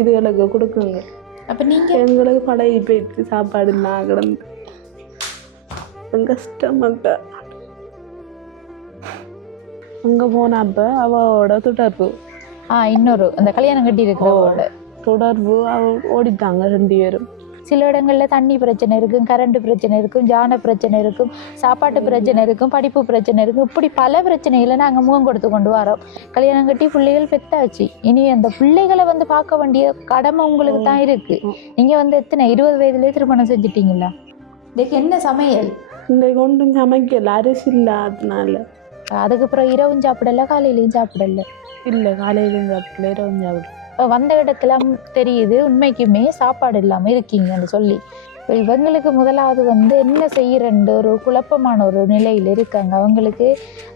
இதுகளுக்கு கொடுக்குங்க. அப்ப நீங்க எங்களுக்கு பழகி போயிட்டு சாப்பாடு நான் கிடந்து ரொம்ப கஷ்டமாக்கா அங்க போனப்ப அவளோட தொடர்பு. ஆ இன்னொரு அந்த கல்யாணம் கட்டி இருக்கிறவங்களோட தொடர்பு அவ ஓடிட்டாங்க ரெண்டு பேரும். சில இடங்கள்ல தண்ணி பிரச்சனை இருக்கும் கரண்ட் பிரச்சனை இருக்கும் ஜான பிரச்சனை இருக்கும் சாப்பாட்டு பிரச்சனை இருக்கும் படிப்பு பிரச்சனை இருக்கும். இப்படி பல பிரச்சனைகளை நாங்க முகம் கொடுத்து கொண்டு வரோம். கல்யாணம் கட்டி பிள்ளைகள் பெத்தாச்சு. இனி அந்த பிள்ளைகளை வந்து பார்க்க வேண்டிய கடமை உங்களுக்கு தான் இருக்கு. ம். நீங்க வந்து எத்தனை இருபது வயதுலயே திருமணம் செஞ்சிட்டீங்களா இதுக்கு என்ன சமையல்? இந்த ஒன்றும் சமைக்கல அரிசி இல்லாததுனால. அதுக்கப்புறம் இரவும் சாப்பிடல காலையிலயும் சாப்பிடல? இல்லை காலையிலும் சாப்பிடல இரவும் சாப்பிடல. வந்த இடத்துல தெரியுது உண்மைக்குமே சாப்பாடு இல்லாமல் இருக்கீங்கன்னு சொல்லி. இப்போ இவங்களுக்கு முதலாவது வந்து என்ன செய்யறன்னு ஒரு குழப்பமான ஒரு நிலையில் இருக்காங்க. அவங்களுக்கு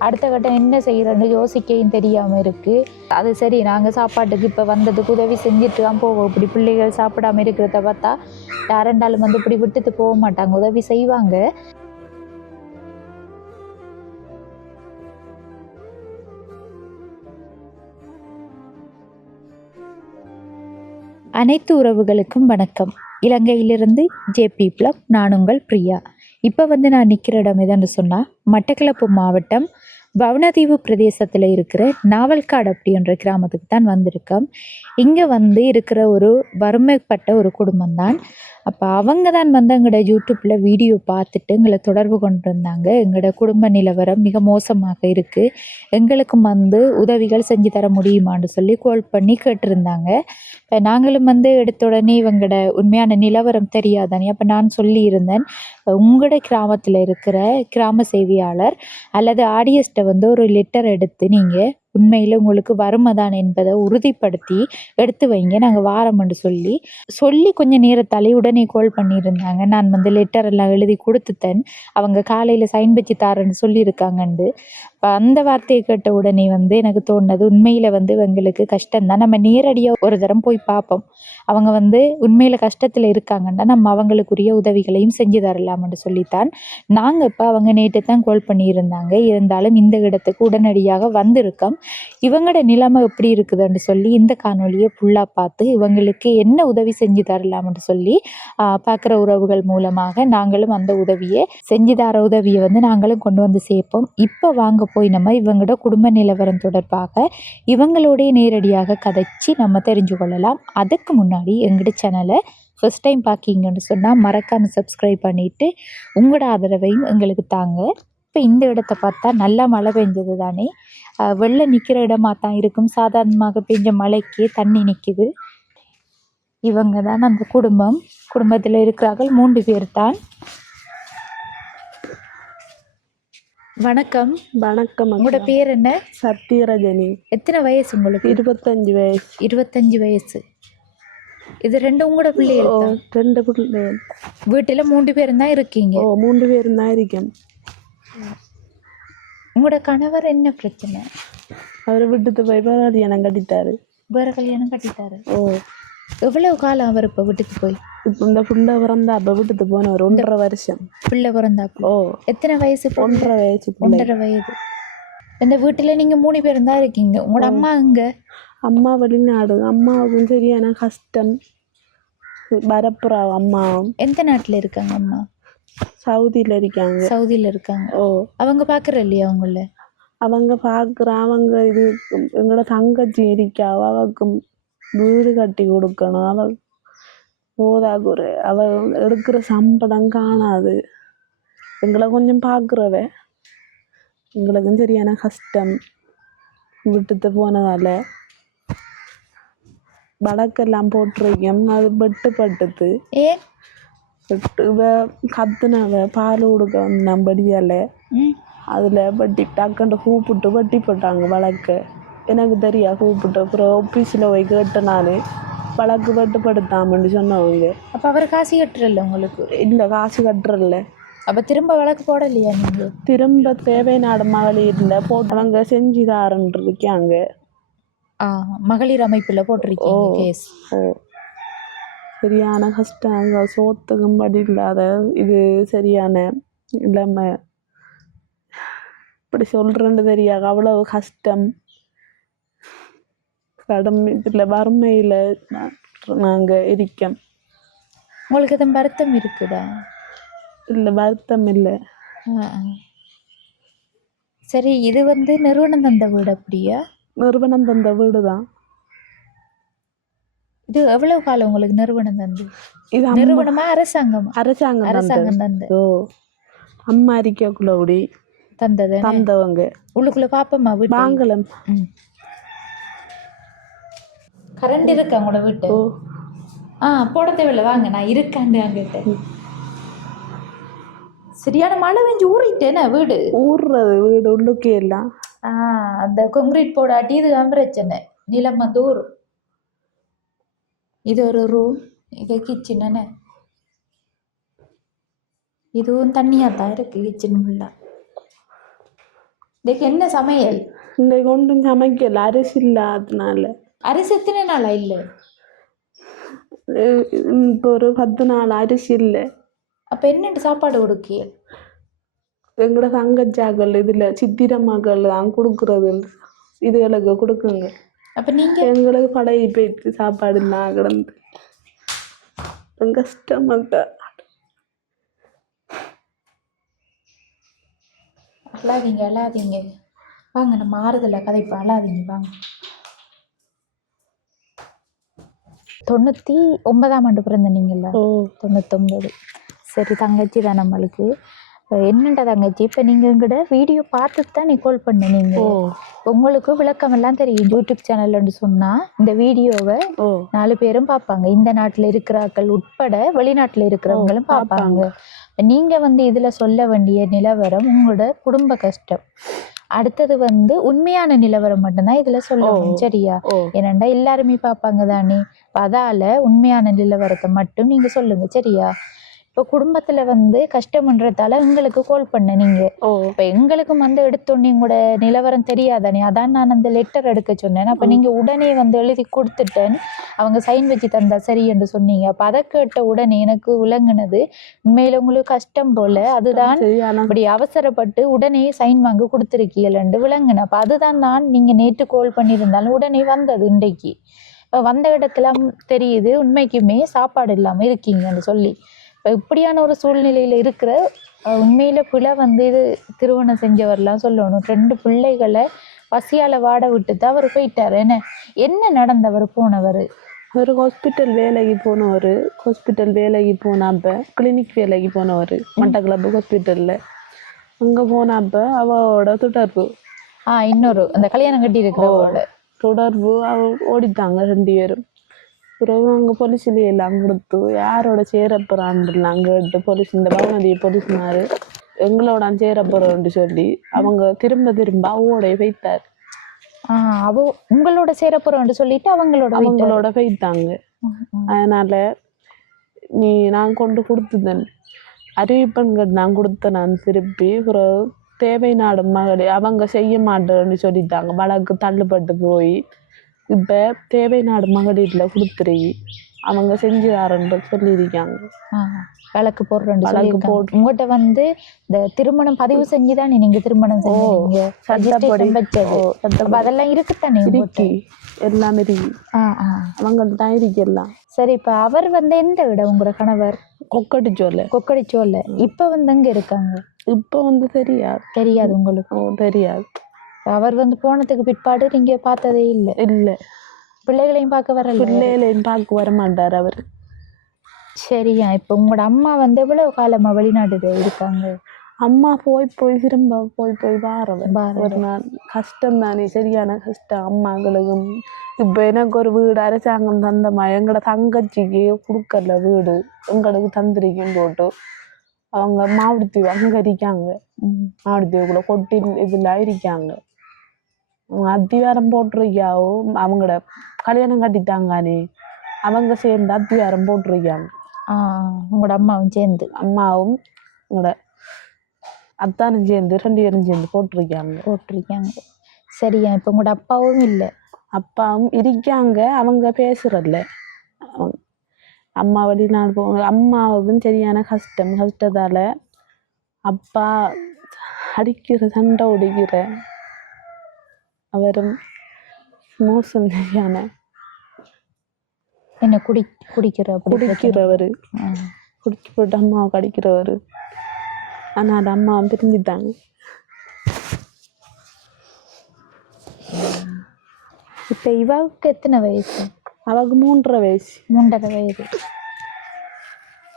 அடுத்த கட்டம் என்ன செய்யறன்னு யோசிக்கவும் தெரியாமல் இருக்குது அது சரி நாங்கள் சாப்பாட்டுக்கு இப்போ வந்ததுக்கு உதவி செஞ்சுட்டு தான் போவோம். இப்படி பிள்ளைகள் சாப்பிடாம இருக்கிறத பார்த்தா யாரெண்டாலும் வந்து இப்படி விட்டுட்டு போக மாட்டாங்க. உதவி செய்வாங்க. அனைத்து உறவுகளுக்கும் வணக்கம். இலங்கையிலிருந்து ஜேபி பிளக் நான் உங்கள் பிரியா. இப்போ வந்து நான் நிற்கிற இடம் எதுன்னு சொன்னால் மட்டக்களப்பு மாவட்டம் பவனதீவு பிரதேசத்தில் இருக்கிற நாவல்காடு அப்படின்ற கிராமத்துக்கு தான் வந்திருக்கோம். இங்கே வந்து இருக்கிற ஒரு வறுமைப்பட்ட ஒரு குடும்பம் தான் அப்போ அவங்க தான் வந்து எங்களோட யூடியூப்பில் வீடியோ பார்த்துட்டு எங்களை தொடர்பு கொண்டு இருந்தாங்க எங்களோட குடும்ப நிலவரம் மிக மோசமாக இருக்குது எங்களுக்கும் வந்து உதவிகள் செஞ்சு தர முடியுமான்னு சொல்லி கால் பண்ணி கேட்டிருந்தாங்க. இப்போ நாங்களும் வந்து எடுத்த உடனே இவங்களோட உண்மையான நிலவரம் தெரியாதானே அப்போ நான் சொல்லியிருந்தேன். உங்களோட கிராமத்தில் இருக்கிற கிராம சேவையாளர் அல்லது ஆடியஸ்ட்டை வந்து ஒரு லெட்டர் எடுத்து நீங்கள் உண்மையில் உங்களுக்கு வறுமைதான் என்பதை உறுதிப்படுத்தி எடுத்து வைங்க. நாங்கள் வாரம்னு சொல்லி சொல்லி கொஞ்சம் நேரத்தாலே உடனே கால் பண்ணியிருந்தாங்க. நான் வந்து லெட்டர் எல்லாம் எழுதி கொடுத்துட்டேன். அவங்க காலையில் சைன் வச்சு தாரேன்னு சொல்லியிருக்காங்கண்டு. இப்போ அந்த வார்த்தையை கேட்ட உடனே வந்து எனக்கு தோணுனது உண்மையில் வந்து இவங்களுக்கு கஷ்டம்தான். நம்ம நேரடியாக ஒரு தரம் போய் பார்ப்போம். அவங்க வந்து உண்மையில் கஷ்டத்தில் இருக்காங்கன்னா நம்ம அவங்களுக்குரிய உதவிகளையும் செஞ்சு தரலாம்னு சொல்லித்தான். நாங்கள் இப்போ அவங்க நேற்று தான் கால் பண்ணியிருந்தாங்க. இருந்தாலும் இந்த இடத்துக்கு உடனடியாக வந்திருக்கோம். இவங்களோட நிலைமை எப்படி இருக்குதுன்னு சொல்லி இந்த காணொலியை ஃபுல்லாக பார்த்து இவங்களுக்கு என்ன உதவி செஞ்சு தரலாம்னு சொல்லி பார்க்குற உறவுகள் மூலமாக நாங்களும் அந்த உதவியை செஞ்சு தர உதவியை வந்து நாங்களும் கொண்டு வந்து சேர்ப்போம். இப்போ வாங்க போய் நம்ம இவங்களோட குடும்ப நிலவரம் தொடர்பாக இவங்களோடைய நேரடியாக கதைச்சி நம்ம தெரிஞ்சு கொள்ளலாம். அதுக்கு முன்னாடி எங்கள்கிட்ட சேனலை ஃபஸ்ட் டைம் பார்க்கிங்கன்னு சொன்னால் மறக்காமல் சப்ஸ்கிரைப் பண்ணிவிட்டு உங்களோட ஆதரவையும் எங்களுக்கு தாங்க. இப்போ இந்த இடத்த பார்த்தா நல்லா மழை பெஞ்சது தானே? வெளில நிற்கிற இடமா தான் இருக்கும். சாதாரணமாக பெஞ்ச மழைக்கு தண்ணி நிற்கிது இவங்க தான் அந்த குடும்பம். குடும்பத்தில் இருக்கிறார்கள். மூன்று பேர் தான். வணக்கம். வணக்கம் உங்களோட. பேர் என்ன? சத்யரஜனி. எத்தனை வயசு உங்களுக்கு? இருபத்தஞ்சு வயசு. இருபத்தஞ்சு வயசு. இது ரெண்டு உங்களோட பிள்ளைகள். ரெண்டு பிள்ளை வீட்டுல மூன்று பேரும் தான் இருக்கீங்க. ஓ மூன்று பேரும் தான் இருக்கேன். உங்களோட கணவர் என்ன பிரச்சனை? அவரை விட்டுட்டு போய் கல்யாணம் கட்டிட்டாரு. வேற கல்யாணம் கட்டிட்டாரு. ஓ. எவ்வளவு காலம் அவர் இப்ப விட்டுட்டு போய்? இப்போ இந்த புள்ள பிறந்தா அப்போ விட்டுட்டு போன ஒரு ஒன்றரை வருஷம். பிள்ளை பிறந்தாப்புல? ஓ. எத்தனை வயசு? ஒன்றரை வயசு ஒன்றரை வயது. இந்த வீட்டுல நீங்க மூணு பேரும் தான் இருக்கீங்க. உங்களோட அம்மா அங்க அம்மா வெளிநாடு. அம்மாவுக்கும் சரியான கஷ்டம். வரப்புறா அம்மாவும் எந்த நாட்டுல இருக்காங்க அம்மா? சவுதியில் இருக்காங்க. சவுதியில இருக்காங்க. ஓ. அவங்க பாக்குற இல்லையா அவங்கள அவங்க பார்க்குற அவங்க இது எங்களோட தங்கச்சி இருக்கா அவளுக்கு வீடு கட்டி கொடுக்கணும். அவ போதாக்குறை அவ எடுக்கிற சம்பளம் காணாது. எங்களை கொஞ்சம் பார்க்குறவ எங்களுக்கும் சரியான கஷ்டம். விட்டுட்டு போனதால. வழக்கெல்லாம் போட்டிருக்கோம் அது வெட்டு பட்டுது ஏன் வெட்டு இவ கத்துனவ பால் கொடுக்க வந்தபடியால் ம். அதில் வட்டி டக்குன்னு கூப்பிட்டு வட்டி போட்டாங்க வழக்கு. எனக்கு தெரியா கூப்பிட்டு. அப்புறம் ஆஃபீஸில் போய் கேட்டேன் நான். வழக்கு வெட்டுப்படுத்தாமன்னு சொன்னவங்க. அப்ப அவர் காசு கட்டுறல உங்களுக்கு? இல்லை காசு கட்டுறல அப்ப திரும்ப வழக்கு போடலையா நீங்க? திரும்ப தேவையான மகளிரில் போட்டவங்க செஞ்சு தாரன்னு இருக்காங்க ஆ மகளிர் அமைப்புல போட்டிருக்கீங்க. கேஸ் ஓ. சரியான கஷ்டம் அங்கே சோத்துக்கும் படி இல்லாத இது சரியான இல்லாம இப்படி சொல்கிறேன்னு தெரியாது அவ்வளவு கஷ்டம். கடும் இதில் வறுமையில் நாங்கள் இருக்கோம். உங்களுக்கு எதுவும் வருத்தம் இருக்குதா? இல்லை வருத்தம் இல்லை. சரி இது வந்து நிறுவனம் தந்த வீடு அப்படியா? நிறுவனம் தந்த வீடு தான். இது எவ்வளவு காலம் உங்களுக்கு நிறுவனம் தந்து இது நிறுவனமா அரசாங்கமா? அரசாங்கம் அரசாங்கம் தந்து ஓ அம்மா இருக்கக்குள்ள தந்தது தந்தவங்க. உள்ளுக்குள்ள பாப்போமா வீட்டு வாங்கலம். கரண்ட் இருக்கா உங்களோட வீட்டு. ஆ போட தேவையில்ல வாங்க நான் இருக்காண்டு அங்கிட்ட. சரியான மழை பெஞ்சு ஊறிட்டேனே வீடு? ஊர்றது வீடு உள்ளுக்கே எல்லாம் ஆ அந்த கொங்கிரீட் போடாட்டி இதுதான் பிரச்சனை. நிலம் வந்து ஊறும். இது ஒரு ரூம் இது கிச்சன் இதுவும் தண்ணியாக தான் இருக்கு கிச்சன் ஃபுல்லாக இதுக்கு என்ன சமையல்? இன்றைக்கு ஒன்றும் சமைக்கல அரிசி இல்லாததுனால. அரிசி எத்தனை நாளா இல்லை? இப்போ ஒரு பத்து நாள் அரிசி இல்லை. அப்போ என்னட்டு சாப்பாடு கொடுக்கிய எங்களோட தங்கச்சாக்கள் இதில் சித்திரம்மாக்கள் தான் கொடுக்குறது இதுகளுக்கு கொடுக்குங்க. அப்போ நீங்கள் எங்களுக்கு பழகி போயிட்டு சாப்பாடு நான் கிடந்து. கஷ்டமாக்கா. அழாதீங்க அழாதீங்க. வாங்க நம்ம ஆறுதல கதைப்பா அழாதீங்க வாங்க. தொண்ணூற்றி ஒன்பதாம் ஆண்டு பிறந்த நீங்களா தொண்ணூத்தொம்பது சரி தங்கச்சி தான் நம்மளுக்கு. என்னண்டா தங்கச்சி? இப்போ நீங்கள் எங்கிட்ட வீடியோ பார்த்துட்டு தான் நீ கால் பண்ண ஓ. நீங்கள் உங்களுக்கு விளக்கமெல்லாம் தெரியும். யூடியூப் சேனல்னு சொன்னால் இந்த வீடியோவை நாலு பேரும் பார்ப்பாங்க. இந்த நாட்டில் இருக்கிறாக்கள் உட்பட வெளிநாட்டில் இருக்கிறவங்களும் பார்ப்பாங்க. நீங்கள் வந்து இதில் சொல்ல வேண்டிய நிலவரம் உங்களோட குடும்ப கஷ்டம். அடுத்தது வந்து உண்மையான நிலவரம் மட்டும்தான் இதில் சொல்லணும். சரியா ஏனண்டா எல்லாருமே பார்ப்பாங்க தானே? அதால உண்மையான நிலவரத்தை மட்டும் நீங்க சொல்லுங்க சரியா? இப்போ குடும்பத்துல வந்து கஷ்டம்ன்றதால உங்களுக்கு கால் பண்ண நீங்க. ஓ. இப்போ எங்களுக்கும் வந்து எடுத்தோன்னே உங்களோட நிலவரம் தெரியாதானே? அதான் நான் அந்த லெட்டர் எடுக்க சொன்னேன். அப்போ நீங்க உடனே வந்து எழுதி கொடுத்துட்டேன். அவங்க சைன் வச்சு தந்தா சரி என்று சொன்னீங்க. அப்போ அதை கேட்ட உடனே எனக்கு விளங்குனது உண்மையில உங்களுக்கு கஷ்டம் போல. அதுதான் அப்படி அவசரப்பட்டு உடனே சைன் வாங்க கொடுத்துருக்கீங்களண்டு விளங்குன. அப்போ அதுதான் நான் நீங்கள் நேற்று கால் பண்ணியிருந்தாலும் உடனே வந்தது இன்றைக்கு. இப்போ வந்த இடத்துல தெரியுது உண்மைக்குமே சாப்பாடு இல்லாமல் இருக்கீங்கன்னு சொல்லி. இப்போ இப்படியான ஒரு சூழ்நிலையில் இருக்கிற உண்மையில பிள்ளை வந்து இது திருமணம் செஞ்சவர்லாம் சொல்லணும். ரெண்டு பிள்ளைகளை பசியால் வாட விட்டு தான் அவர் போயிட்டார். என்ன? என்ன நடந்தவர் போனவர்? ஒரு ஹாஸ்பிட்டல் வேலைக்கு போனவர். ஹாஸ்பிட்டல் வேலைக்கு போனாப்ப கிளினிக் வேலைக்கு போனவர். மட்டக்களப்பு ஹாஸ்பிட்டலில் அங்கே போனாப்ப அவளோட தொடர்பு. ஆ இன்னொரு அந்த கல்யாணம் கட்டி இருக்கிறவரோட தொடர்பு அவ ஓடிட்டாங்க ரெண்டு பேரும். பிறகு அங்கே போலீஸ்ல எல்லாம் கொடுத்து யாரோட சேரப்போறான்லாம் கேட்டு போலீஸ் இந்த பவனதி போலீஸ்னாரு எங்களோட சேரப்போறோன்னு சொல்லி அவங்க திரும்ப திரும்ப அவோட வைத்தார் அவ உங்களோட சேரப்போறோம்னு சொல்லிட்டு அவங்களோட. அவங்களோட வைத்தாங்க. அதனால நீ நான் கொண்டு கொடுத்துதேன் அறிவிப்பன்கள் நான் கொடுத்தேன் நான் திருப்பி பிறகு தேவை நாடு மகளே அவங்க செய்ய மாட்டேன்னு சொல்லிட்டாங்க வழக்கு தள்ளுபட்டு போய் இப்போ தேவை நாடு மகளிரில் கொடுத்துருக்கி அவங்க செஞ்சு தரேன்னு சொல்லியிருக்காங்க. போடுறேன்னு வழக்கு சொல்லியிருக்காங்க. போட்டு- உங்கள்கிட்ட வந்து இந்த திருமணம் பதிவு செஞ்சுதானே நீங்க திருமணம் செஞ்சீங்க? அதெல்லாம் இருக்குத்தானே? இருக்கு. எல்லாம் இருக்கு. ஆ ஆ. அவங்கள்ட்ட தான் இருக்கு எல்லாம். சரி இப்ப அவர் வந்து எந்த இடம் உங்களோட கணவர்? கொக்கட்டு சொல்ல கொக்கடிச்சோல்ல இப்ப வந்து எங்க இருக்காங்க? இப்போ வந்து தெரியாது. தெரியாது உங்களுக்கு? தெரியாது. அவர் வந்து போனதுக்கு பிற்பாடு நீங்க பார்த்ததே இல்லை. இல்லை. பிள்ளைகளையும் பார்க்க வரல. பிள்ளைகளையும் பார்க்க வர மாட்டார் அவர். சரியா இப்ப உங்களோட அம்மா வந்து எவ்வளவு காலமா வெளிநாட்டுல இருக்காங்க? அம்மா போய் போய் திரும்ப போய் போய் வாரவன் வாரவ. ஒரு நாள். கஷ்டம் தானே சரியான கஷ்டம். அம்மாங்களுக்கும் இப்போ எனக்கு ஒரு வீடு அரசாங்கம் தந்தமா எங்களோட தங்கச்சிக்கு கொடுக்கல வீடு. எங்களுக்கு தந்திரிக்கும் போட்டு. அவங்க மாவட்டத்தீவு அங்கே இருக்காங்க. மாவட்டத்தீவுக்குள்ள கொட்டி இதில் இருக்காங்க. அத்திவாரம் போட்டிருக்காவோ அவங்களோட கல்யாணம் கட்டிட்டாங்கானே அவங்க சேர்ந்து அத்திவாரம் போட்டிருக்காங்க ஆ உங்களோட அம்மாவும் சேர்ந்து. அம்மாவும் உங்களோட அத்தானும் சேர்ந்து ரெண்டு பேரும் சேர்ந்து போட்டிருக்காங்க போட்டிருக்காங்க சரியா இப்போ உங்களோட அப்பாவும் இல்லை. அப்பாவும் இருக்காங்க அவங்க பேசுறதில்ல. அம்மா வெளிநாடு போக அம்மாவுக்கும் சரியான கஷ்டம். கஷ்டத்தால அப்பா அடிக்கிற சண்டை ஒடிக்கிற அவரும் மோசம் சரியான என்ன குடி குடிக்கிற? குடிக்கிறவர். குடிச்சு போட்டு அம்மாவை கடிக்கிறவர். ஆனால் அது அம்மா பிரிஞ்சுட்டாங்க இப்ப இவாவுக்கு எத்தனை வயசு? அவக்கு மூன்றரை வயசு. மூன்றரை வயது.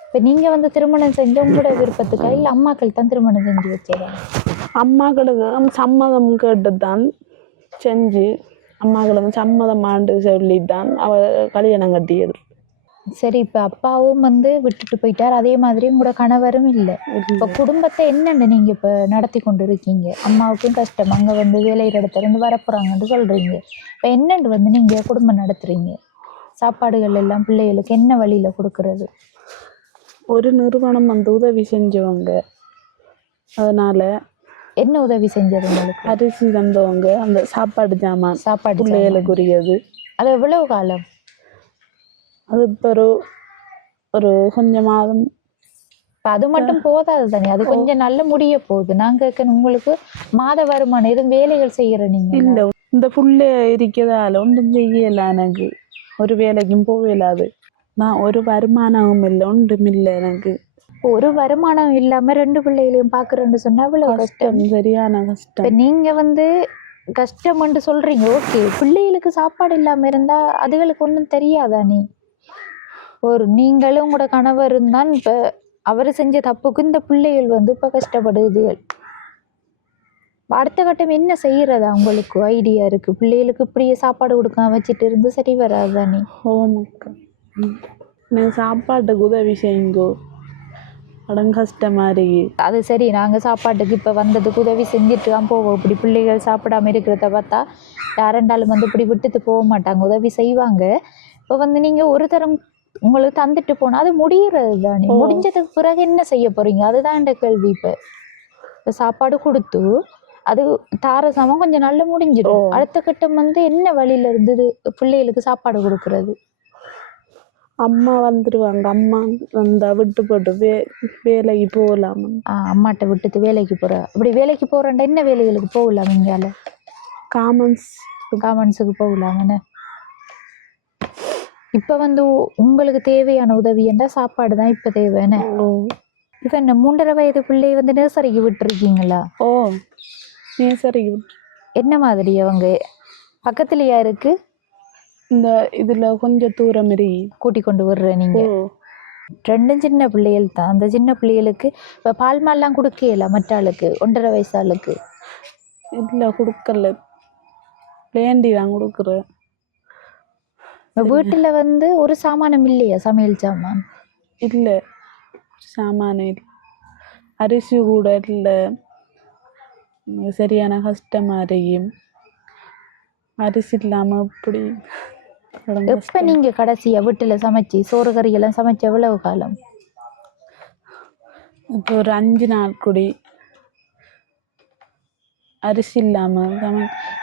இப்ப நீங்க வந்து திருமணம் செஞ்ச உங்களோட விருப்பத்துக்கா? இல்ல அம்மாக்கள் தான் திருமணம் செஞ்சு வச்சதா? அம்மாக்களுக்கு சம்மதம் கேட்டு தான் செஞ்சு அம்மாக்களுக்கு சம்மதம் ஆண்டு சொல்லி தான் அவ கல்யாணம் கட்டியது. சரி இப்ப அப்பாவும் வந்து விட்டுட்டு போயிட்டார். அதே மாதிரி உங்களோட கணவரும் இல்லை. இப்ப குடும்பத்தை என்னென்ன நீங்க இப்ப நடத்தி கொண்டு இருக்கீங்க அம்மாவுக்கும் கஷ்டம். அங்க வந்து வேலையிற இடத்துல இருந்து வரப்போறாங்கன்னு சொல்றீங்க. இப்ப என்னென்னு வந்து நீங்க குடும்பம் நடத்துறீங்க? சாப்பாடுகள் எல்லாம் பிள்ளைகளுக்கு என்ன வழியில கொடுக்கறது? ஒரு நிறுவனம் வந்து உதவி செஞ்சவங்க. அதனால என்ன உதவி செஞ்சது உங்களுக்கு? அரிசி தந்தவங்க அந்த சாப்பாடு ஜாமான் சாப்பாடு. பிள்ளைகளுக்குரியது. அது எவ்வளவு காலம்? அது இப்போ ஒரு ஒரு கொஞ்ச மாதம் அது மட்டும் போதாது தானே? அது கொஞ்சம் நல்ல முடிய போகுது. கேட்கணும் உங்களுக்கு மாத வருமானம் எதுவும் வேலைகள் செய்யற நீங்க? இல்லை இந்த புள்ளை இருக்கிறதால ஒன்றும் செய்யல எனக்கு. ஒரு வேலைக்கும் போகலாது நான் ஒரு வருமானமும் இல்லை ஒன்றும் இல்லை எனக்கு. ஒரு வருமானம் இல்லாம ரெண்டு பிள்ளைகளையும் பாக்குறேன்னு சொன்னா அவ்வளவு கஷ்டம் சரியான கஷ்டம். நீங்க வந்து கஷ்டம்னு சொல்றீங்க ஓகே. பிள்ளைகளுக்கு சாப்பாடு இல்லாம இருந்தா அதுகளுக்கு ஒண்ணும் தெரியாதா நீ? ஒரு நீங்களும் உங்களோட கணவரும் தான் இப்ப அவர் செஞ்ச தப்புக்கு இந்த பிள்ளைகள் வந்து இப்ப கஷ்டப்படுதுகள் அடுத்த கட்டம் என்ன செய்யறதா உங்களுக்கு ஐடியா இருக்கு. பிள்ளைகளுக்கு இப்படியே சாப்பாடு கொடுக்காம வச்சுட்டு இருந்து சரி வராதா நீ? ஓமக்கா நான் சாப்பாட்டுக்கு உதவி செய்யுங்கோ அடம் கஷ்டமா இருக்கு அது சரி நாங்கள் சாப்பாட்டுக்கு இப்போ வந்ததுக்கு உதவி செஞ்சுட்டு தான் போவோம். இப்படி பிள்ளைகள் சாப்பிடாம இருக்கிறத பார்த்தா யாரெண்டாலும் வந்து இப்படி விட்டுட்டு போக மாட்டாங்க. உதவி செய்வாங்க. இப்போ வந்து நீங்கள் ஒரு தரம் உங்களுக்கு தந்துட்டு போனால் அது முடியறது தானே. முடிஞ்சதுக்கு பிறகு என்ன செய்ய போறீங்க? அதுதான் என்ற கேள்வி இப்போ. இப்போ சாப்பாடு கொடுத்து அது தார சாமான் கொஞ்சம் நல்லா முடிஞ்சிடும். அடுத்த கட்டம் வந்து என்ன வழியில இருந்தது பிள்ளைகளுக்கு சாப்பாடு கொடுக்கறது? அம்மா வந்துடுவாங்க அம்மா வந்தா விட்டு போட்டு வே வேலைக்கு போகலாம். அம்மாட்ட விட்டுட்டு வேலைக்கு போற. அப்படி வேலைக்கு போறேன்டா என்ன வேலைகளுக்கு போகலாம் இங்கால காமன்ஸ் காமன்ஸுக்கு போகலாம் என்ன இப்போ வந்து உங்களுக்கு தேவையான உதவி என்றால் சாப்பாடு தான் இப்போ தேவை என்ன ஓ. இப்போ என்ன மூன்றரை வயது பிள்ளையை வந்து நர்சரிக்கு விட்டுருக்கீங்களா? ஓ. நீ சரி என்ன மாதிரி அவங்க? பக்கத்துலயா இருக்கு? இந்த இதுல கொஞ்சம் தூரம் இரு கூட்டி கொண்டு விடுற நீங்க. ரெண்டும் சின்ன பிள்ளைகள் தான். அந்த சின்ன பிள்ளைகளுக்கு இப்போ பால்மாலாம் கொடுக்கல மற்ற ஆளுக்கு ஒன்றரை வயசு ஆளுக்கு இல்லை கொடுக்கல. வேண்டி தான் கொடுக்குறேன். வீட்டுல வந்து ஒரு சாமானம் இல்லையா? சமையல் சாமான்? இல்லை சாமான இல்லை. அரிசி கூட இல்லை. சரியான கஷ்டமா இருக்கும் அரிசி இல்லாமல் இப்படி எப்ப கஷ்டம். நீங்க கடைசியா வீட்டுல சமைச்சு சோறு கறி எல்லாம் சமைச்ச எவ்வளவு காலம்? இப்போ ஒரு அஞ்சு நாள் கூடி. அரிசி இல்லாமல்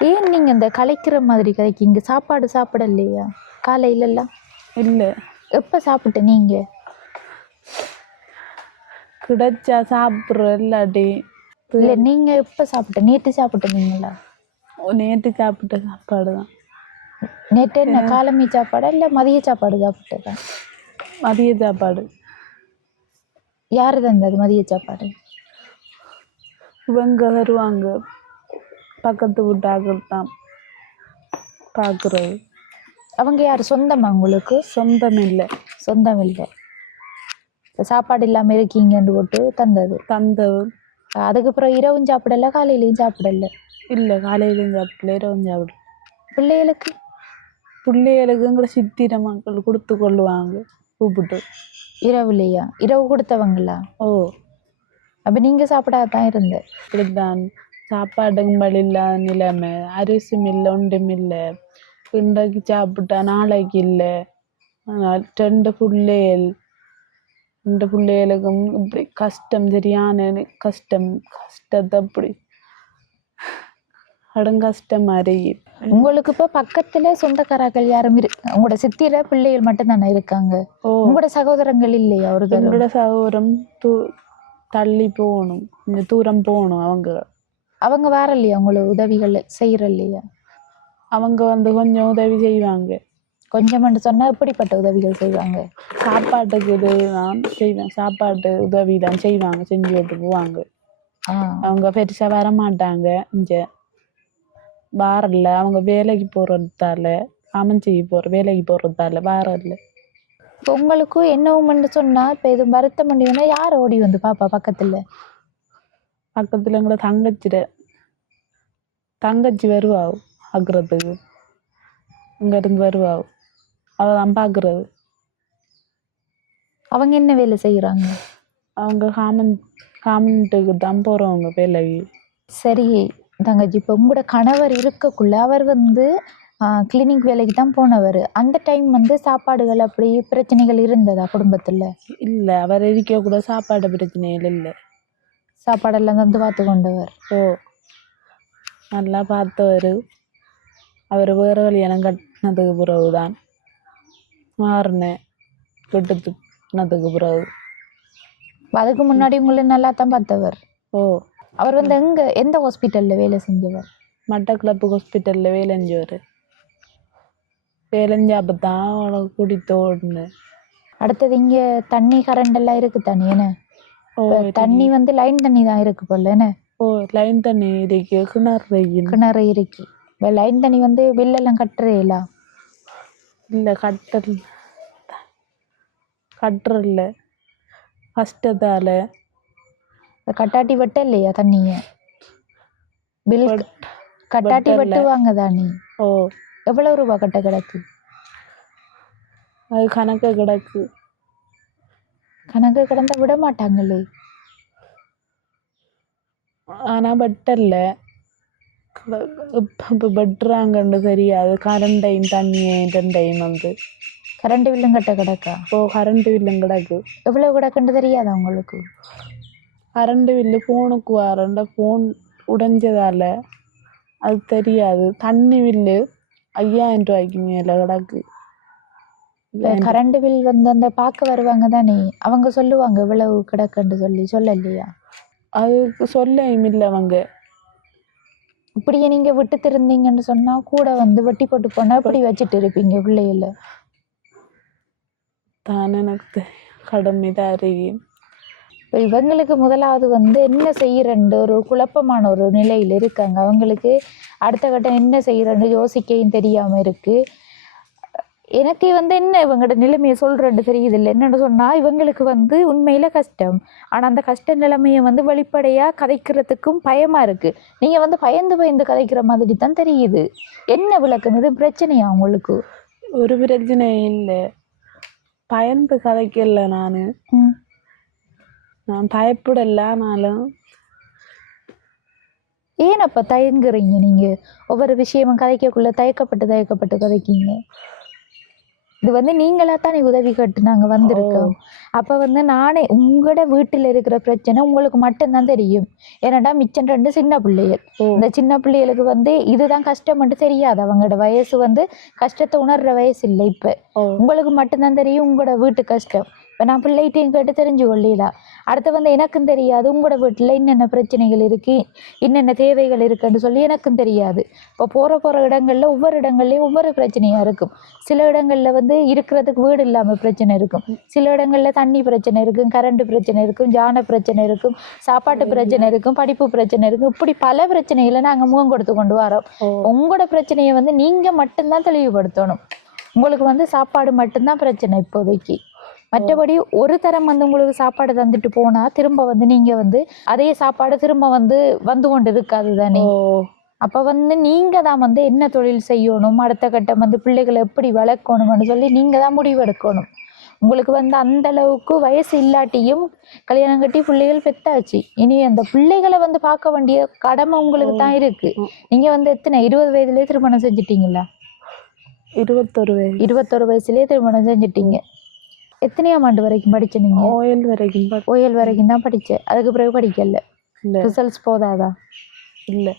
ஏன் நீங்க இந்த கலைக்கிற மாதிரி கதைக்கீங்க சாப்பாடு சாப்பிடலையா? காலையில எல்லாம் இல்லை. எப்ப சாப்பிட்ட நீங்க? கிடைச்சா சாப்பிட்ற இல்லாட்டி இல்ல நீங்க எப்ப சாப்பிட்ட? நேத்து சாப்பிட்டீங்களா நேற்று சாப்பிட்ட சாப்பாடு தான் நேற்று என்ன காலமி சாப்பாடா இல்ல மதிய சாப்பாடு சாப்பிட்டதா மதிய சாப்பாடு. யாரு தந்தது மதிய சாப்பாடு? இவங்க வருவாங்க. பக்கத்து வீட்டாக்கள் தான் பார்க்குறது அவங்க யாரு? சொந்தமா உங்களுக்கு? சொந்தம் இல்லை. சொந்தம் இல்லை. சாப்பாடு இல்லாம இருக்கீங்கன்னு போட்டு தந்தது? தந்தவர் அதுக்கப்புறம் இரவும் சாப்பிடல காலையிலயும் சாப்பிடல? இல்லை காலையிலையும் சாப்பிடல இரவும் சாப்பிடல. பிள்ளைகளுக்கு? பிள்ளைகளுக்கு எங்களை சித்திர மக்கள் கொடுத்து கொள்ளுவாங்க கூப்பிட்டு. இரவுலையா? இரவு கொடுத்தவங்களா? ஓ. அப்ப நீங்க சாப்பிடாதான் இருந்த இப்படித்தான். சாப்பாடுங்க வழி இல்லாத நிலைமை. அரிசியும் இல்லை ஒன்றும் இல்லை. இன்றைக்கு சாப்பிட்டா நாளைக்கு இல்லை. ரெண்டு பிள்ளைகள் ரெண்டு பிள்ளைகளுக்கும் இப்படி கஷ்டம் சரியான கஷ்டம் கஷ்டத்தை அப்படி. கடுங்கஷ்டம் மாதிரி உங்களுக்கு இப்ப பக்கத்துல சொந்தக்காரர்கள் யாரும் இரு உங்களோட சித்திர பிள்ளைகள் மட்டும் தானே இருக்காங்க உங்களோட சகோதரங்கள் இல்லையா ஒரு எங்களோட சகோதரம் தூ தள்ளி போகணும். கொஞ்சம் தூரம் போகணும் அவங்க. அவங்க வர இல்லையா உங்களுக்கு உதவிகள் செய்யற இல்லையா அவங்க வந்து கொஞ்சம் உதவி செய்வாங்க. கொஞ்சம்னு சொன்னால் எப்படிப்பட்ட உதவிகள் செய்வாங்க? சாப்பாட்டுக்கு இது நான் செய்வேன். சாப்பாட்டு உதவி தான் செய்வாங்க. செஞ்சு விட்டு போவாங்க. அவங்க பெருசா வர மாட்டாங்க இங்க வாரல்ல அவங்க வேலைக்கு போறதால அமைஞ்சி போற வேலைக்கு போறதால வாரல்ல இப்போ உங்களுக்கும் என்னவும்னு சொன்னால் இப்போ எதுவும் வருத்தம் முடியும்னா யார் ஓடி வந்து பாப்பா பக்கத்தில்? பக்கத்துல எங்களை தங்கச்சிட தங்கச்சி வருவாவு பார்க்கறதுக்கு இங்க இருந்து வருவாவு. அவ தான் பாக்குறது. அவங்க என்ன வேலை செய்கிறாங்க அவங்க காமன் காமன்ட்டுக்கு தான் போறவங்க வேலைக்கு. சரி. தங்கச்சி இப்போ உங்களோட கணவர் இருக்கக்குள்ள அவர் வந்து கிளினிக் வேலைக்கு தான் போனவர். அந்த டைம் வந்து சாப்பாடுகள் அப்படி பிரச்சனைகள் இருந்ததா குடும்பத்தில்? இல்ல அவர் இருக்க கூட சாப்பாடு பிரச்சனைகள் இல்லை. சாப்பாடெல்லாம் வந்து பார்த்து கொண்டவர். ஓ நல்லா பார்த்தவர். அவர் வேற கல்யாணம் கட்டினதுக்கு பிறகு தான் மாறினேன் கட்டுனதுக்கு பிறகு. அதுக்கு முன்னாடி உங்களை நல்லா தான் பார்த்தவர். ஓ அவர் வந்து எங்க எந்த ஹாஸ்பிட்டலில் வேலை செஞ்சவர்? மட்டக்களப்பு ஹாஸ்பிட்டலில் வேலைஞ்சவர் வேலைஞ்சப்ப தான் உனக்கு குடித்து ஓடுனேன் அடுத்தது இங்கே தண்ணி கரண்ட் எல்லாம் இருக்கு தானே என்ன? தண்ணி வந்து லைன் தண்ணி தான் இருக்கு போல என்ன? ஓ லைன் தண்ணி இருக்கு கிணறு கிணறு இருக்கு. லைன் தண்ணி வந்து பில்லெல்லாம் கட்டுறேலா இல்லை? கட்டல். கட்டுறல கஷ்டத்தால கட்டாட்டி வெட்ட இல்லையா தண்ணிய பில் கட்டாட்டி. வெட்டுவாங்க தானே? ஓ. எவ்வளவு ரூபா கட்ட கிடக்கு? அது கணக்கு கிடக்கு. கணக்கு கிடந்தா விட மாட்டாங்களே. ஆனால் வெட்டல. இப்போ வெட்டுறாங்கன்னு தெரியாது. கரண்டையும் தண்ணியும் ரெண்டையும் வந்து. கரண்ட் பில்லும் கட்ட கிடக்கா? இப்போ கரண்ட் பில்லும் கிடக்கு. எவ்வளவு கிடக்குன்னு தெரியாதா உங்களுக்கு? கரண்ட் பில்லு ஃபோனுக்கு வரண்ட ஃபோன் உடைஞ்சதால. அது தெரியாது. தண்ணி பில்லு ஐயாயிரம் ரூபாய்க்கு மேலே கிடக்கு. கரண்ட் பில் வந்து அந்த பார்க்க வருவாங்க தானே? அவங்க சொல்லுவாங்க இவ்வளவு கிடக்குன்னு சொல்லி சொல்லலையா? அதுக்கு சொல்லையும் இல்லை அவங்க. இப்படியே நீங்க விட்டு திருந்தீங்கன்னு சொன்னா கூட வந்து வெட்டி போட்டு போனா இப்படி வச்சுட்டு இருப்பீங்க பிள்ளைகள. தான் எனக்கு தெரியும். கடமை தான் அறியும் இவங்களுக்கு முதலாவது வந்து என்ன செய்யறன்னு ஒரு குழப்பமான ஒரு நிலையில இருக்காங்க. அவங்களுக்கு அடுத்த கட்டம் என்ன செய்யறன்னு யோசிக்கவும் தெரியாம இருக்கு. எனக்கு வந்து என்ன இவங்களோட நிலைமையை சொல்றேன்னு தெரியுது இல்லை என்னன்னு சொன்னா இவங்களுக்கு வந்து உண்மையில கஷ்டம். ஆனா அந்த கஷ்ட நிலைமையை வந்து வெளிப்படையா கதைக்கிறதுக்கும் பயமா இருக்கு. நீங்க வந்து பயந்து பயந்து கதைக்கிற மாதிரி தான் தெரியுது. என்ன விளக்குனது? பிரச்சனையா உங்களுக்கு? ஒரு பிரச்சனையும் இல்லை. பயந்து கதைக்கல நான். நான் பயப்படல ஆனாலும். ஏன் அப்ப தயங்குறீங்க நீங்க? ஒவ்வொரு விஷயமும் கதைக்கக்குள்ள தயக்கப்பட்டு தயக்கப்பட்டு கதைக்கீங்க. இது வந்து நீங்களா தானே உதவி கேட்டு நாங்க வந்திருக்கோம். அப்ப வந்து நானே உங்களோட வீட்டுல இருக்கிற பிரச்சனை உங்களுக்கு மட்டும்தான் தெரியும். ஏன்னாடா மிச்சம் ரெண்டு சின்ன பிள்ளைகள். இந்த சின்ன பிள்ளைகளுக்கு வந்து இதுதான் கஷ்டம்னு தெரியாது. அவங்களோட வயசு வந்து கஷ்டத்தை உணர்ற வயசு இல்லை இப்ப. உங்களுக்கு மட்டும்தான் தெரியும் உங்களோட வீட்டு கஷ்டம். இப்போ நான் பிள்ளைகிட்டையும் கேட்டு தெரிஞ்சு கொள்ளலாம் அடுத்து வந்து எனக்கும் தெரியாது உங்களோட வீட்டில் என்னென்ன பிரச்சனைகள் இருக்கு என்னென்ன தேவைகள் இருக்குன்னு சொல்லி எனக்கும் தெரியாது. இப்போ போகிற போகிற இடங்கள்ல ஒவ்வொரு இடங்கள்லையும் ஒவ்வொரு பிரச்சனையாக இருக்கும். சில இடங்கள்ல வந்து இருக்கிறதுக்கு வீடு இல்லாமல் பிரச்சனை இருக்கும். சில இடங்கள்ல தண்ணி பிரச்சனை இருக்கும் கரண்ட் பிரச்சனை இருக்கும் ஜான பிரச்சனை இருக்கும் சாப்பாட்டு பிரச்சனை இருக்கும் படிப்பு பிரச்சனை இருக்கும். இப்படி பல பிரச்சனைகளை நாங்கள் முகம் கொடுத்து கொண்டு வரோம். உங்களோட பிரச்சனையை வந்து நீங்க மட்டும்தான் தெளிவுபடுத்தணும். உங்களுக்கு வந்து சாப்பாடு மட்டும்தான் பிரச்சனை இப்போதைக்கு. மற்றபடி ஒரு தரம் வந்து உங்களுக்கு சாப்பாடு தந்துட்டு போனா திரும்ப வந்து நீங்க வந்து அதே சாப்பாடு திரும்ப வந்து வந்து கொண்டு இருக்காது தானே அப்ப வந்து நீங்க தான் வந்து என்ன தொழில் செய்யணும்? அடுத்த கட்டம் வந்து பிள்ளைகளை எப்படி வளர்க்கணும்னு சொல்லி நீங்க தான் முடிவெடுக்கணும். உங்களுக்கு வந்து அந்த அளவுக்கு வயசு இல்லாட்டியும் கல்யாணம் கட்டி பிள்ளைகள் பெத்தாச்சு. இனி அந்த பிள்ளைகளை வந்து பார்க்க வேண்டிய கடமை உங்களுக்கு தான் இருக்கு. நீங்க வந்து எத்தனை? இருபது வயதுலயே திருமணம் செஞ்சிட்டீங்களா? இருபத்தொரு வயசு. இருபத்தொரு வயசுலயே திருமணம் செஞ்சிட்டீங்க. எத்தனையாம் ஆண்டு வரைக்கும் படிச்ச நீங்க? ஓயல் வரைக்கும் ஓயல் வரைக்கும் தான் படிச்சேன் அதுக்கு பிறகு படிக்கல. ரிசல்ட்ஸ் போதாதா? இல்லை.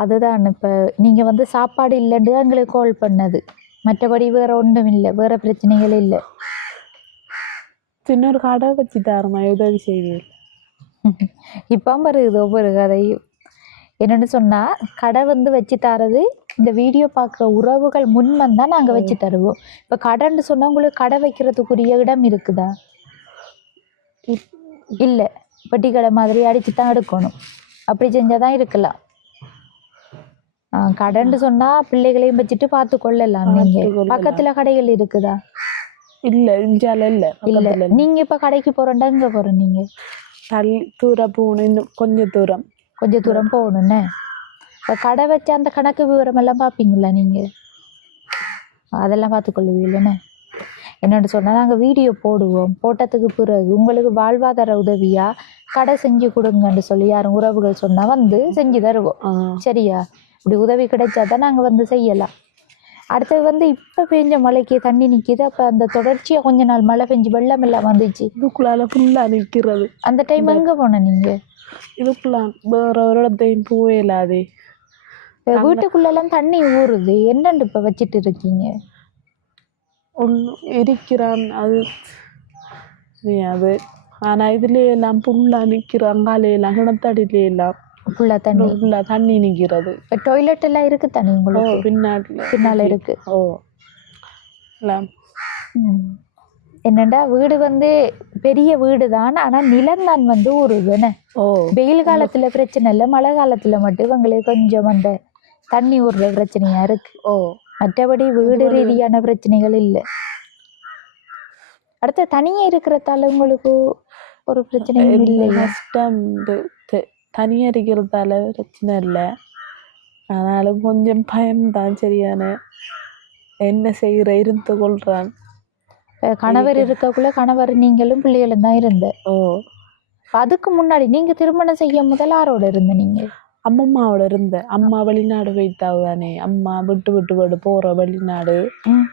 அதுதான் இப்போ நீங்கள் வந்து சாப்பாடு இல்லைன்னு தான் எங்களுக்கு கால் பண்ணது. மற்றபடி வேற ஒன்றும் இல்லை. வேற பிரச்சனைகள் இல்லை. சின்ன ஒரு கடை வச்சு தரமா? உதவி செய்வீர் இப்போ வருது ஒவ்வொரு கதையும். என்னன்னு சொன்னால் கடை வந்து வச்சு தரது இந்த வீடியோ பார்க்குற உறவுகள் முன் வந்தா நாங்க வச்சு தருவோம். இப்ப கடைன்னு சொன்னா உங்களுக்கு கடை வைக்கிறதுக்குரிய இடம் இருக்குதா? இல்ல. பெட்டி கடை மாதிரி அடிச்சு தான் எடுக்கணும். அப்படி செஞ்சாதான் இருக்கலாம். ஆ, கடைன்னு சொன்னா பிள்ளைகளையும் வச்சுட்டு பார்த்து கொள்ளலாம் நீங்க. பார்த்து கொள்ளலாம். பக்கத்துல கடைகள் இருக்குதா? இல்ல இல்ல. இல்ல. இல்ல. நீங்க இப்ப கடைக்கு போறேன்டா எங்க போற நீங்க? தள்ளி தூரம் போகணும். இன்னும் கொஞ்சம் தூரம். கொஞ்சம் தூரம் போகணும்னே? இப்போ கடை வச்ச அந்த கணக்கு விவரம் எல்லாம் பார்ப்பீங்களா நீங்கள் அதெல்லாம் பார்த்துக்கொள்ளுவீங்களே என்னென்னு சொன்னால் நாங்கள் வீடியோ போடுவோம். போட்டதுக்கு பிறகு உங்களுக்கு வாழ்வாதார உதவியாக கடை செஞ்சு கொடுங்கன்னு சொல்லி யாரும் உறவுகள் சொன்னால் வந்து செஞ்சு தருவோம். சரியா? இப்படி உதவி கிடைச்சா தான் நாங்கள் வந்து செய்யலாம். அடுத்தது வந்து இப்போ பெஞ்ச மழைக்கு தண்ணி நிற்கிது அப்போ அந்த தொடர்ச்சியாக கொஞ்ச நாள் மழை பெஞ்சு வெள்ளம் எல்லாம் வந்துச்சு. இதுக்குள்ளால ஃபுல்லா நிக்கிறது. அந்த டைம் எங்கே போன நீங்கள் இதுக்குள்ள வேற ஒரு இடத்தையும் போவே இல்லாதே வீட்டுக்குள்ளெல்லாம் தண்ணி ஊறுது. என்னண்டு இப்போ வச்சிட்டு இருக்கீங்க ஒன்று இருக்கிறான் அது நீ அது. ஆனா இதுல எல்லாம் புல்லா நிக்கிற அங்காலே எல்லாம் கிணத்தடியில எல்லாம் ஃபுல்லாக தண்ணி. ஃபுல்லா தண்ணி நிக்கிறது. இப்போ டாய்லெட் எல்லாம் இருக்கு தண்ணி உங்களுக்கு? பின்னாட்டுல பின்னால இருக்கு. ஓ எல்லாம். ம். என்னண்டா வீடு வந்து பெரிய வீடு தான் ஆனால் நிலம் தான் வந்து ஊறுது என்ன ஓ. வெயில் காலத்துல பிரச்சனை இல்லை மழை காலத்துல மட்டும் இவங்களுக்கு கொஞ்சம் அந்த தண்ணி ஊறுற பிரச்சனையா இருக்கு. ஓ. மற்றபடி வீடு ரீதியான பிரச்சனைகள் இல்லை. அடுத்து தனியா இருக்கிறதால உங்களுக்கு ஒரு பிரச்சனையும் இல்லையா? கஷ்டம் இது. தெ- தனியா இருக்கிறதால பிரச்சனை இல்லை. ஆனாலும் கொஞ்சம் பயம்தான் சரியான. என்ன செய்யற இருந்து கொள்றான். கணவர் இருக்கக்குள்ள கணவர் நீங்களும் பிள்ளைகளும் தான் இருந்த. ஓ. அதுக்கு முன்னாடி நீங்க திருமணம் செய்ய முதல் யாரோட இருந்த நீங்க? அம்மம்மாவோட இருந்த அம்மா வெளிநாடு போயிட்டாவு தானே அம்மா விட்டு விட்டு விட்டு போற வெளிநாடு.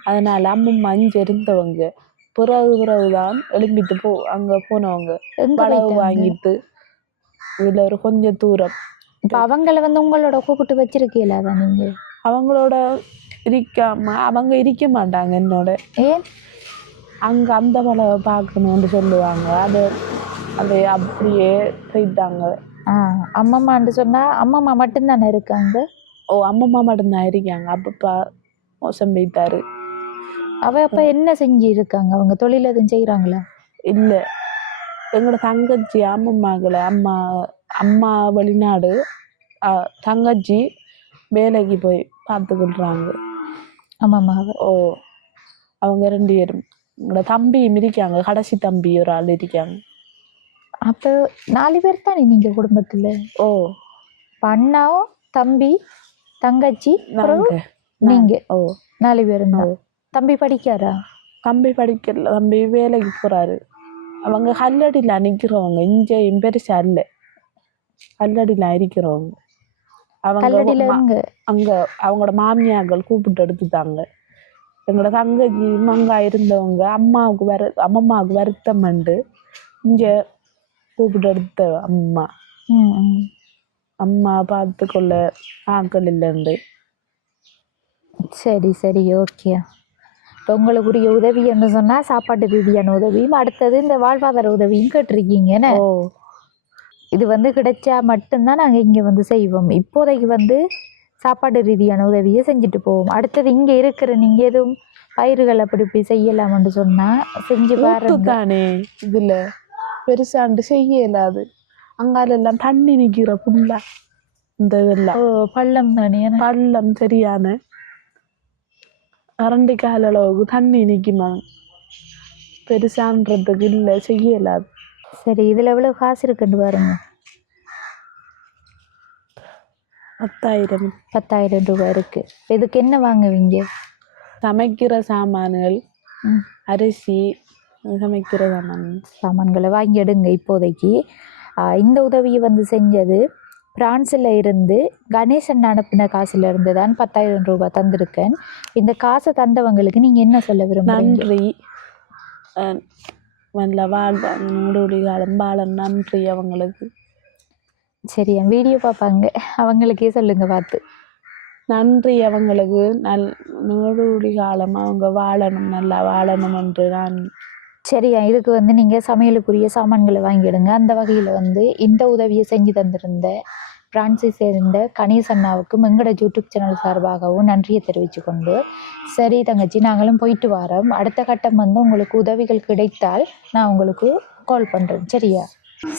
அதனால அம்மம்மா அஞ்சு இருந்தவங்க. பிறகு பிறகுதான் எழும்பிட்டு போ அங்க போனவங்க. படகு? வாங்கிட்டு இதுல ஒரு கொஞ்சம் தூரம். இப்ப அவங்கள வந்து உங்களோட கூப்பிட்டு வச்சிருக்கீங்களா தான் நீங்க? அவங்களோட இருக்காம அவங்க இருக்க மாட்டாங்க என்னோட. ஏன்? அங்க அந்த படவை பார்க்கணும்னு சொல்லுவாங்க. அது அதை அப்படியே போயிட்டாங்க. ஆ அம்மம்மான்னு சொன்னா அம்மம்மா மட்டும்தானே இருக்காங்க? ஓ அம்மம்மா மட்டும்தான் இருக்காங்க. அப்பப்பா மோசம் போயிட்டாரு. அவ அப்ப என்ன செஞ்சு இருக்காங்க அவங்க தொழில் எதுவும் செய்யறாங்களா இல்ல. எங்களோட தங்கச்சி அம்மம்மாக்களை அம்மா அம்மா வெளிநாடு தங்கச்சி வேலைக்கு போய் பார்த்துக்கிடுறாங்க அம்மம்மாவை? ஓ அவங்க ரெண்டு பேரும். எங்களோட தம்பியும் இருக்காங்க கடைசி தம்பி ஒரு ஆள் இருக்காங்க அப்ப நாலு பேர் தானே நீங்க குடும்பத்துல? ஓ. அண்ணாவும் தம்பி தங்கச்சி நாங்க. ஓ. நாலு தான் தம்பி படிக்காரா தம்பி படிக்கல தம்பி வேலைக்கு போறாரு. அவங்க கல்லடியில் நிற்கிறவங்க இங்கேயும் பெருசா இல்லை கல்லடியில் இருக்கிறவங்க அவங்க இங்க அங்க அவங்களோட மாமியார்கள் கூப்பிட்டு எடுத்துட்டாங்க. எங்களோட தங்கச்சி மங்கா இருந்தவங்க அம்மாவுக்கு வரு அம்மம்மாவுக்கு வருத்தம் வந்து இங்க கூப்பிட்டு அம்மா. அம்மா பார்த்து கொள்ள ஆக்கள் இல்லைண்டு சரி சரி ஓகே. இப்போ உங்களுக்குரிய உதவி என்று சொன்னா சாப்பாட்டு ரீதியான உதவியும் அடுத்தது இந்த வாழ்வாதார உதவியும் கேட்டிருக்கீங்க என்ன? ஓ. இது வந்து கிடைச்சா மட்டும்தான் நாங்கள் இங்கே வந்து செய்வோம். இப்போதைக்கு வந்து சாப்பாடு ரீதியான உதவியை செஞ்சுட்டு போவோம். அடுத்தது இங்கே இருக்கிற நீங்கள் எதுவும் பயிர்கள் அப்படி இப்படி செய்யலாம்னு சொன்னால் செஞ்சு பாருங்க. தானே இதுல. பெருசாண்டு செய்ய இயலாது. அங்கால எல்லாம் தண்ணி நிக்கிற புல்லா. இந்த இதெல்லாம். ஓ பள்ளம் தானே பள்ளம் சரியான. அரண்டி கால அளவுக்கு தண்ணி நிக்குமா? பெருசான்றதுக்கு இல்லை செய்ய இயலாது. சரி இதில் எவ்வளோ காசு இருக்குன்னு பாருங்க. பத்தாயிரம். பத்தாயிரம் ரூபாய் இருக்கு. இதுக்கு என்ன வாங்குவீங்க? சமைக்கிற சாமான்கள். அரிசி சமைக்கிற சாமான் சாமான்களை வாங்கி எடுங்க இப்போதைக்கு இந்த உதவியை வந்து செஞ்சது பிரான்ஸில் இருந்து கணேசன் அனுப்பின காசுல இருந்து தான் பத்தாயிரம் ரூபாய் தந்திருக்கேன். இந்த காசை தந்தவங்களுக்கு நீங்கள் என்ன சொல்ல விரும்புறீங்க? நன்றி. நல்ல வாழ்வாங்க நூறு காலம் வாழம் நன்றி அவங்களுக்கு. சரி என் வீடியோ பார்ப்பாங்க. அவங்களுக்கே சொல்லுங்க பார்த்து. நன்றி அவங்களுக்கு. நல் நூறு காலம் அவங்க வாழணும் நல்லா வாழணும் என்று நான் சரியா இதுக்கு வந்து நீங்கள் சமையலுக்குரிய சாமான்களை வாங்கிடுங்க. அந்த வகையில் வந்து இந்த உதவியை செஞ்சு தந்திருந்த பிரான்ஸை சேர்ந்த கணேச அண்ணாவுக்கும் எங்களோட யூடியூப் சேனல் சார்பாகவும் நன்றியை தெரிவித்து கொண்டு சரி தங்கச்சி நாங்களும் போயிட்டு வரோம். அடுத்த கட்டம் வந்து உங்களுக்கு உதவிகள் கிடைத்தால் நான் உங்களுக்கு கால் பண்ணுறேன் சரியா?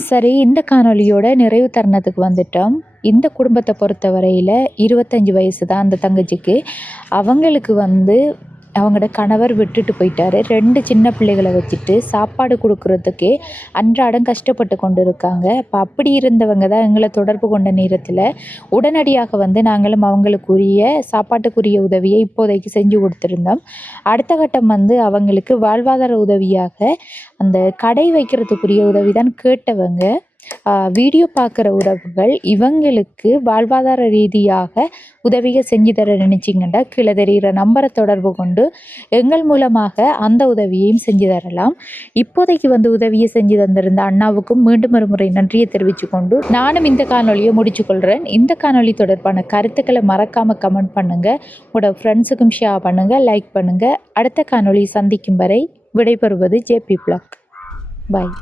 சரி இந்த காணொளியோட நிறைவு தருணத்துக்கு வந்துட்டோம். இந்த குடும்பத்தை பொறுத்த வரையில் இருபத்தஞ்சி வயசு தான் அந்த தங்கச்சிக்கு. அவங்களுக்கு வந்து அவங்களோட கணவர் விட்டுட்டு போயிட்டாரு. ரெண்டு சின்ன பிள்ளைகளை வச்சுட்டு சாப்பாடு கொடுக்கறதுக்கே அன்றாடம் கஷ்டப்பட்டு கொண்டு இருக்காங்க அப்போ அப்படி இருந்தவங்க தான் எங்களை தொடர்பு கொண்ட நேரத்தில் உடனடியாக வந்து நாங்களும் அவங்களுக்குரிய சாப்பாட்டுக்குரிய உதவியை இப்போதைக்கு செஞ்சு கொடுத்துருந்தோம். அடுத்த கட்டம் வந்து அவங்களுக்கு வாழ்வாதார உதவியாக அந்த கடை வைக்கிறதுக்குரிய உதவி தான் கேட்டவங்க. வீடியோ பார்க்குற உறவுகள் இவங்களுக்கு வாழ்வாதார ரீதியாக உதவியை செஞ்சு தர நினச்சிங்கன்னா கீழே தெரிகிற நம்பரை தொடர்பு கொண்டு எங்கள் மூலமாக அந்த உதவியையும் செஞ்சு தரலாம். இப்போதைக்கு வந்து உதவியை செஞ்சு தந்திருந்த அண்ணாவுக்கும் மீண்டும் ஒரு முறை நன்றியை தெரிவித்து கொண்டு நானும் இந்த காணொலியை முடிச்சு கொள்கிறேன் இந்த காணொளி தொடர்பான கருத்துக்களை மறக்காமல் கமெண்ட் பண்ணுங்கள் உங்களோட ஃப்ரெண்ட்ஸுக்கும் ஷேர் பண்ணுங்கள் லைக் பண்ணுங்கள் அடுத்த காணொலி சந்திக்கும் வரை விடைபெறுவது ஜேபி பிளாக். பாய்